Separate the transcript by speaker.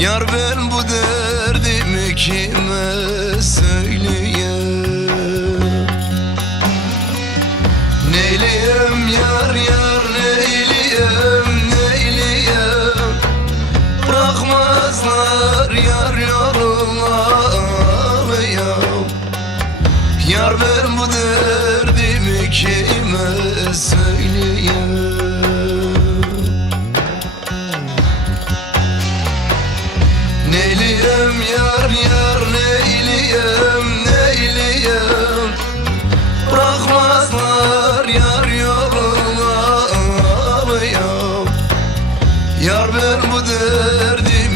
Speaker 1: Yar ben bu derdimi kime söyleyeyim? Neyleyem yar yar neyleyem neyleyem Bırakmazlar yar yoluna ağlayam Yar ben bu derdimi Neyliyem yar yar neyliyem neyliyem? Bırakmazlar yar yoluna ağlayam Yar ben bu derdi